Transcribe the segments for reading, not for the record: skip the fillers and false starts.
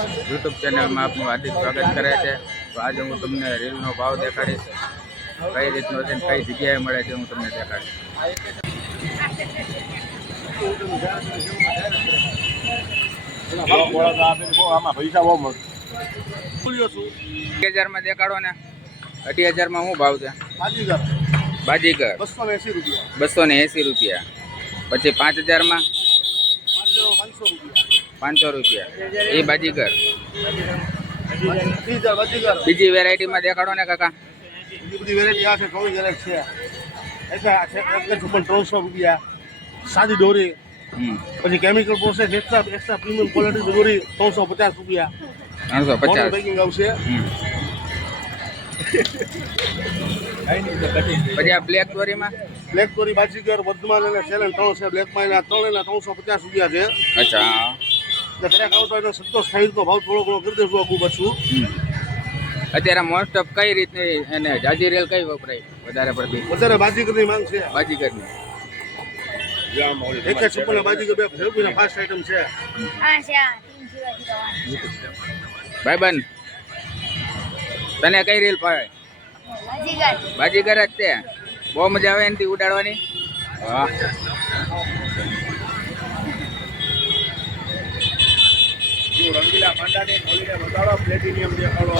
YouTube ચેનલમાં આપનું હાર્દિક સ્વાગત કરે છે। તો આજે હું તમને રીલનો ભાવ દેખાડીશ, કઈ રીતનો છે ને કઈ જગ્યાએ મળે છે હું તમને દેખાડીશ। 2000 માં દેખાડો ને। 2000 માં શું ભાવ છે? બાજીગર 280 રૂપિયા। પછી 5000 માં 500 રૂપિયા એ બાજીગર। બીજી વેરાયટી માં દેખાડો ને કાકા। બધી વેરાયટી આ છે, 24 વેરાયટી છે। એક 300 રૂપિયા સાદી દોરી, પછી chemical process extra premium quality દોરી 350 રૂપિયા। 350 પેકિંગ આવશે। પછી આ બ્લેક દોરીમાં બ્લેક દોરી બાજીગર વર્ધમાન અને ચેલેન્જ 3 છે। બ્લેક માં 350 રૂપિયા છે। અચ્છા, દરેક આવતો એટલે સંતોષ થાય તો ભાવ થોડો ઘણો કરી દેજો આગું પાછું। અત્યારે મોસ્ટ ઓફ કઈ રીતની એને જાજી રેલ કઈ વપરાય વધારે પડતી? વધારે બાજીગરની માંગ છે। બાજીગરની એક સુપરના બાજીગર બે ફેરવીને ફાસ્ટ આઈટમ છે। ભાઈબંધ તને કઈ રીલ ભાવે? બાજીગર જ તે બહુ મજા આવે એનાથી ઉડાડવાની। હા, રંગીલા પાંડાને ખોલીને બતાડો, પ્લેટિનિયમ દેખાડો।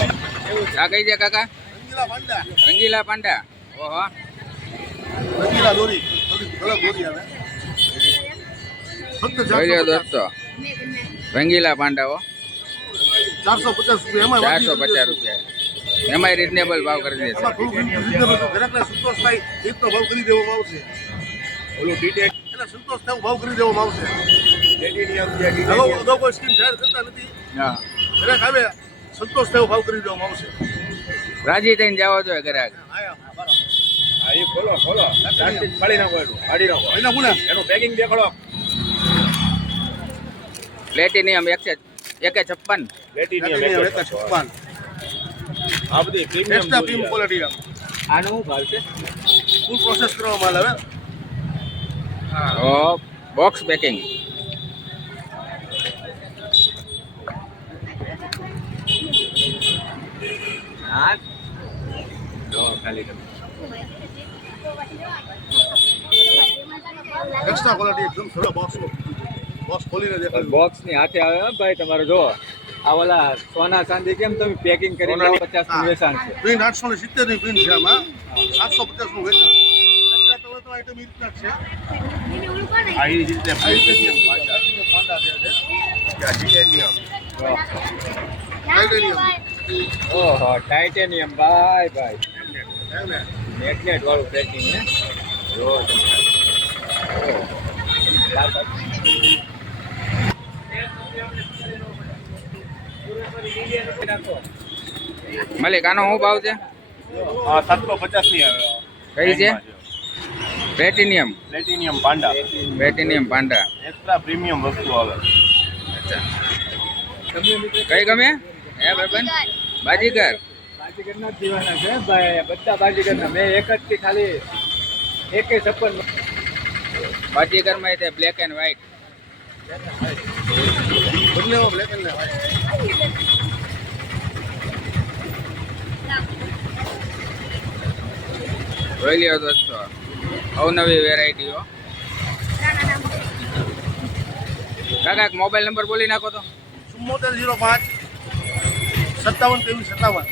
આ કઈ છે કાકા? રંગીલા પાંડા, રંગીલા પાંડા। ઓહો, રંગીલા દોરી અલગ દોરી આવે। ફક્ત જોઈ લો દોસ્તો, રંગીલા પાંડા હો, 450 રૂપિયા। એમાં 450 રૂપિયા। એમાં રીઝનેબલ ભાવ કરી દેશે। એમાં થોડું ગ્રાહકને સંતોષ થાય એટલો ભાવ કરી દેવામાં આવશે। ઓલો ડીટેક એટલે સંતોષ થાય ભાવ કરી દેવામાં આવશે। અગાઉ કોઈ સ્કીમ જાહેર કરતા નથી। હા, ગ્રાહક આવે સંતોષ થાય ભાવ કરી દેવામાં આવશે। રાજી થઈને જવો જોઈએ ગ્રાહક। ખોલો ફાડી નાખો, એનું પેકિંગ દેખાડો। પ્લેટિનિયમ 156। પ્લેટિનિયમ 156 આ બધી પ્રીમિયમ ક્વોલિટી આવે। આનું શું ભાવ છે? ફૂલ પ્રોસેસ કરવામાં આવે। ઓ બોક્સ પેકિંગ। હા, જો ખાલી એક્સ્ટ્રા ક્વોલિટી એકદમ સરળ બોક્સ ખોલીને દેખાડો। બોક્સ ની હાથે આવે હો ભાઈ તમારે। જો આ ઓલા સોના ચાંદી કેમ તમે પેકિંગ કરી 50 નું વેચાણ છે। પ્રિન્ટ 870 ની પ્રિન્ટ છે, આમાં 750 નું વેચાણ। અત્યારે તો આઈટમ ઈ રીતના છે। આ ઈ રીતે ટાઇટેનિયમ પાંડા છે, ટાઇટેનિયમ ઓહો, ટાઇટેનિયમ ભાઈ મેગ્નેટ વાળું પેકિંગ ને જો તમે। મલિક આનો શું ભાવ છે? 750 ની આવે। કઈ છે? Platinum Panda, platinum Panda extra premium વસ્તુ આવે। અચ્છા, કઈ ગમે હે ભાઈબંધ? બાજીગર બાજીગરના દીવાના છે ભાઈ, બધા બાજીગરના। મેં એક જ થી ખાલી 156 બાજીગર માં તે બ્લેક એન્ડ વ્હાઈટ। બદલેવો બ્લેક એન્ડ વ્હાઈટ। જોઈ લ્યો દોસ્તો, અવનવી વેરાયટીઓ। કાકા મોબાઈલ નંબર બોલી નાખો તો। 7405 57 23 57।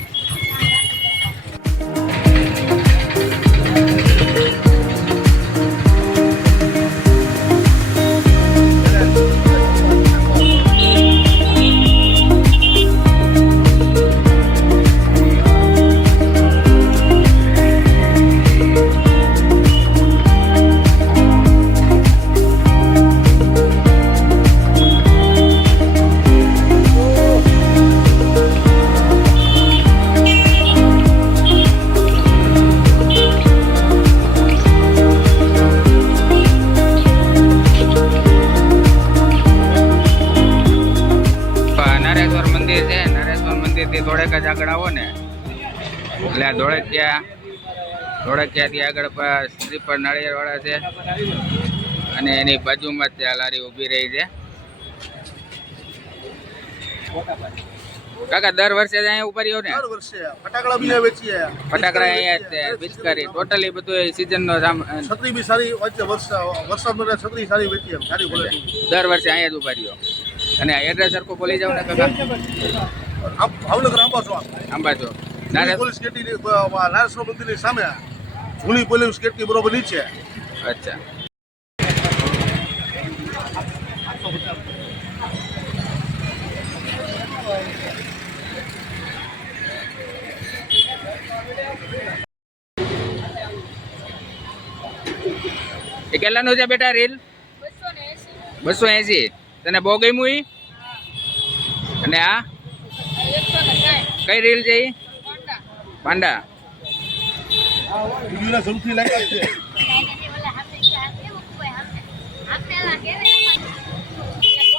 થોડેક જ આગળ આવો ને એટલે આ ધોળકિયાથી આગળ શ્રીફળ નાળિયેર વાળા છે અને એની બાજુમાં જ ત્યાં લારી ઊભી રહી છે। મોટા ભાઈ. કાકા દર વર્ષે જ અહીંયા ઉપાડ્યો ને દર વર્ષે ફટાકડા બી અહીંયા વેચીએ ફટાકડા અહીંયા જ તે પિચકારી ટોટલી બધું સિઝનનો છત્રી બી સારી વચ્ચે વરસાદ માટે છત્રી સારી વેચીએ સારી ક્વોલિટી દર વર્ષે અહીંયા જ ઉપાડ્યો અને એડ્રેસ સરખું બોલી જાવ ને કાકા ભાવનગર આંબા ચોક અંબાજો જૂની પોલીસ કેટી નારેશ્વર મંદિરની સામે જૂની પોલીસ કેટી બરોબર નીચે અચ્છા એ કેટલાનું છે બેટા રીલ 280 તને બહુ ગમ્યું ઈ અને આ કઈ રીલ છે ઈ પાંડા વિડીયોના જરૂરથી લાઈક આપજો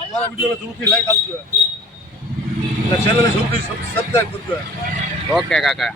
મારા વિડીયોને જરૂરથી લાઈક આપજો ચેનલને જરૂરથી સબસ્ક્રાઈબ કરજો ઓકે કાકા